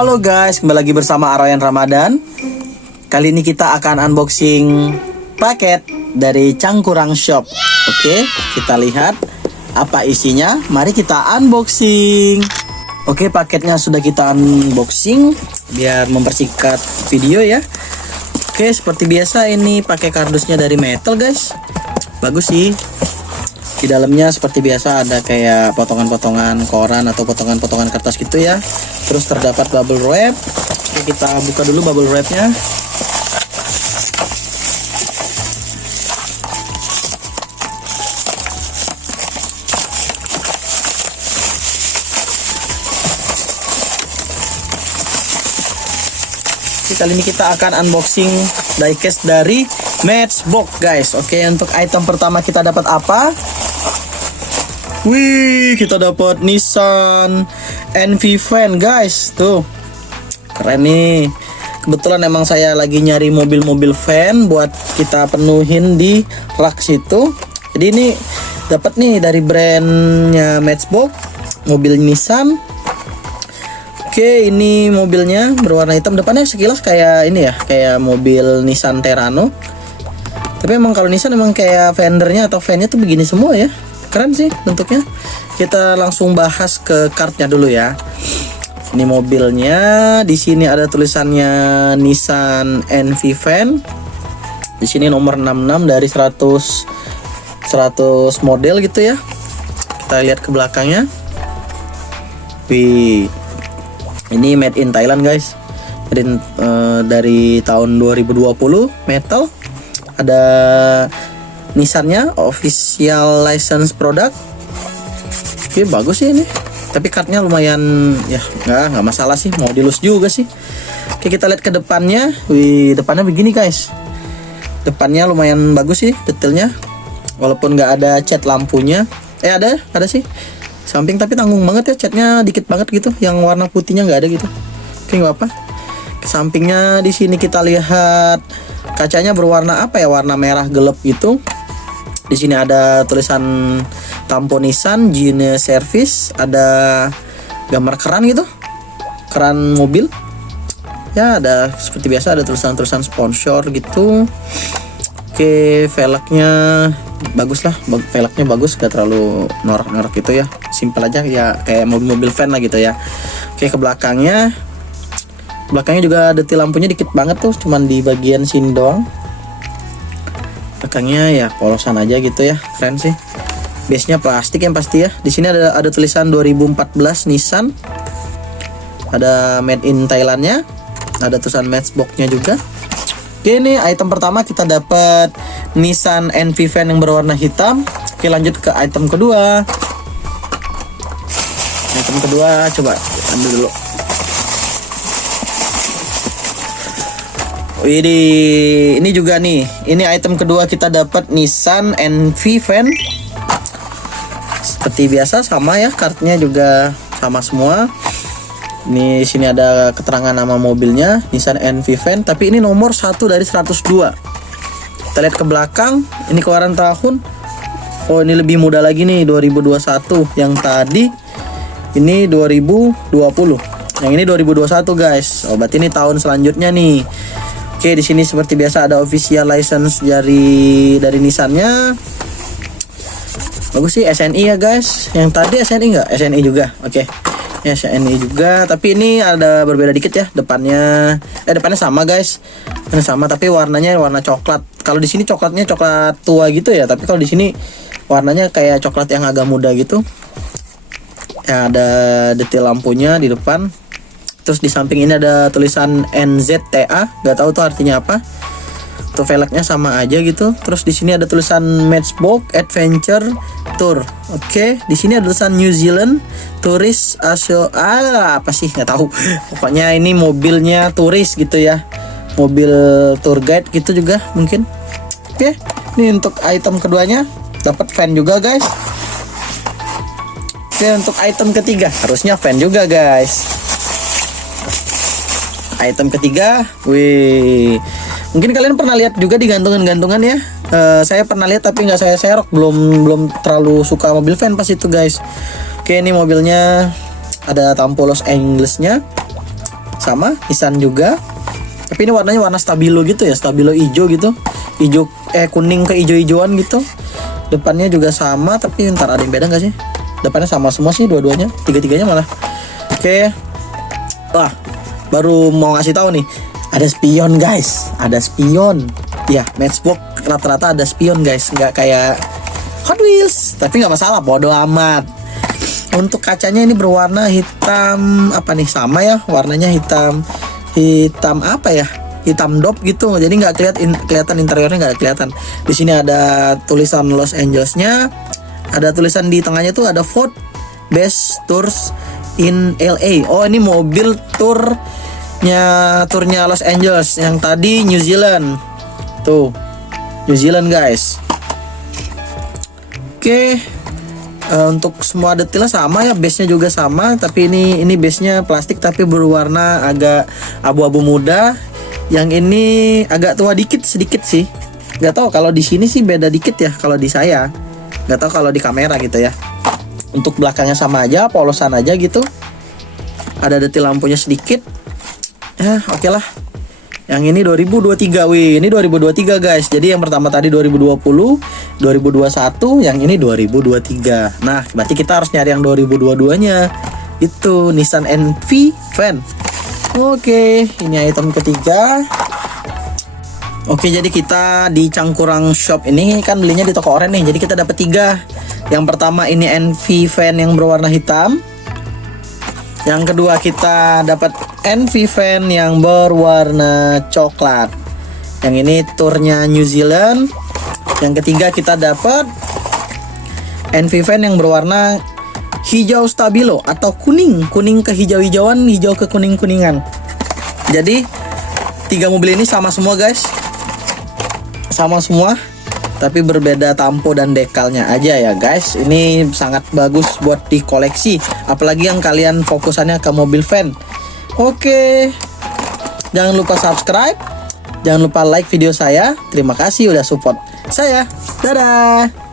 Halo guys, kembali lagi bersama Arayan Ramadan. Kali ini kita akan unboxing paket dari Cangkurang Shop. Oke, kita lihat apa isinya. Mari kita unboxing. Oke, paketnya sudah kita unboxing biar mempersingkat video ya. Oke, seperti biasa ini pakai kardusnya dari metal guys. Bagus sih. Di dalamnya seperti biasa ada kayak potongan-potongan koran atau potongan-potongan kertas gitu ya. Terus terdapat bubble wrap. Oke, kita buka dulu bubble wrapnya. Oke, kali ini kita akan unboxing diecast dari Matchbox guys. Oke, untuk item pertama kita dapat apa? Wih, kita dapat Nissan NV Fan guys. Tuh, keren nih. Kebetulan emang saya lagi nyari mobil-mobil van buat kita penuhin di rak situ. Jadi ini dapat nih dari brandnya Matchbox, mobil Nissan. Oke, ini mobilnya berwarna hitam. Depannya sekilas kayak ini ya, kayak mobil Nissan Terrano. Tapi emang kalau Nissan emang kayak fendernya atau vannya tuh begini semua ya. Keren sih bentuknya. Kita langsung bahas ke kartnya dulu ya. Ini mobilnya, di sini ada tulisannya Nissan NV Fan. Di sini nomor 66 dari 100 model gitu ya. Kita lihat ke belakangnya. Wih. Ini made in Thailand guys. Dari tahun 2020 metal. Ada Nissannya, official license product. Oke, bagus sih ini. Tapi kartnya lumayan ya, nggak masalah sih, mau dilus juga sih. Oke, kita lihat ke depannya. Wih, depannya begini guys. Depannya lumayan bagus sih detailnya. Walaupun nggak ada cat lampunya. Ada sih. Samping tapi tanggung banget ya, catnya dikit banget gitu. Yang warna putihnya nggak ada gitu. Oke, nggak apa. Ke sampingnya di sini kita lihat kacanya berwarna apa ya? Warna merah gelap gitu. Di sini ada tulisan Tampo Nissan Gene Service, ada gambar keran gitu, keran mobil. Ya, ada seperti biasa ada tulisan-tulisan sponsor gitu. Oke, velgnya bagus lah, velgnya bagus, gak terlalu norak-norak gitu ya, simpel aja ya, kayak mobil-mobil van lah gitu ya. Oke, ke belakangnya juga detail lampunya dikit banget tuh, cuman di bagian sini doang. Belakangnya ya polosan aja gitu ya, keren sih. Base-nya plastik yang pasti ya. Di sini ada tulisan 2014 Nissan. Ada made in Thailandnya. Ada tulisan Matchbox-nya juga. Oke, ini item pertama kita dapat Nissan NV Fan yang berwarna hitam. Oke, lanjut ke item kedua. Item kedua coba ambil dulu. Ini juga nih. Ini item kedua kita dapat Nissan NV Fan. Seperti biasa sama ya, kartnya juga sama semua. Ini sini ada keterangan nama mobilnya, Nissan NV Fan, tapi ini nomor 1 dari 102. Kita lihat ke belakang, ini keluaran tahun. Oh, ini lebih muda lagi nih, 2021. Yang tadi ini 2020. Yang ini 2021 guys. Oh, berarti ini tahun selanjutnya nih. Oke, di sini seperti biasa ada official license dari Nissannya. Bagus sih, SNI ya guys. Yang tadi SNI nggak? SNI juga. Oke. Ya, SNI juga, tapi ini ada berbeda dikit ya. Depannya sama guys. Depannya sama tapi warnanya warna coklat. Kalau di sini coklatnya coklat tua gitu ya, tapi kalau di sini warnanya kayak coklat yang agak muda gitu. Ya, ada detail lampunya di depan. Terus di samping ini ada tulisan NZTA, nggak tahu tuh artinya apa. Tuh velgnya sama aja gitu. Terus di sini ada tulisan Matchbox Adventure Tour. Oke, di sini ada tulisan New Zealand Tourist apa sih nggak tahu. Pokoknya ini mobilnya turis gitu ya. Mobil tour guide gitu juga mungkin. Oke, ini untuk item keduanya dapat fan juga guys. Oke, untuk item ketiga harusnya fan juga guys. Item ketiga, wih, mungkin kalian pernah lihat juga di gantungan-gantungan ya. Saya pernah lihat tapi nggak saya serok, belum terlalu suka mobil van pas itu guys. Oke, ini mobilnya ada tampo Los Angeles-nya. sama Nissan juga. Tapi ini warnanya warna stabilo gitu ya, stabilo hijau gitu. Hijau kuning ke hijau-hijauan gitu. Depannya juga sama, tapi ntar ada yang beda nggak sih? Depannya sama semua sih dua-duanya, tiga-tiganya malah. Oke. Wah, baru mau ngasih tahu nih. Ada spion guys, ada spion. Ya, Matchbox rata-rata ada spion guys, nggak kayak Hot Wheels. Tapi nggak masalah, bodo amat. Untuk kacanya ini berwarna hitam apa nih, sama ya warnanya hitam apa ya, hitam dop gitu, jadi nggak kelihatan interiornya, nggak kelihatan. Di sini ada tulisan Los Angelesnya, ada tulisan di tengahnya tuh ada Ford Best Tours in LA. Oh, ini mobil turnya Los Angeles, yang tadi New Zealand tuh, New Zealand guys. Oke. Untuk semua detailnya sama ya, base-nya juga sama, tapi ini base-nya plastik tapi berwarna agak abu-abu muda. Yang ini agak tua sedikit sih. Nggak tahu kalau di sini sih beda dikit ya kalau di saya. Nggak tahu kalau di kamera gitu ya. Untuk belakangnya sama aja, polosan aja gitu. Ada detail lampunya sedikit. Ya, oke lah. Yang ini 2023. Wih, ini 2023 guys. Jadi yang pertama tadi 2020, 2021, yang ini 2023. Nah, berarti kita harus nyari yang 2022-nya. Itu Nissan NV Van. Oke, ini item ketiga. Oke, jadi kita di Cangkurang Shop ini kan belinya di toko oren nih. Jadi kita dapat 3. Yang pertama ini NV Van yang berwarna hitam. Yang kedua kita dapat NV Van yang berwarna coklat. Yang ini turnya New Zealand. Yang ketiga kita dapat NV Van yang berwarna hijau stabilo atau kuning ke hijau-hijauan, hijau ke kuning-kuningan. Jadi 3 mobil ini sama semua guys. Sama semua, tapi berbeda tampo dan dekalnya aja ya guys. Ini sangat bagus buat dikoleksi, apalagi yang kalian fokusannya ke mobil van. Oke, jangan lupa subscribe, jangan lupa like video saya. Terima kasih udah support saya. Dadah.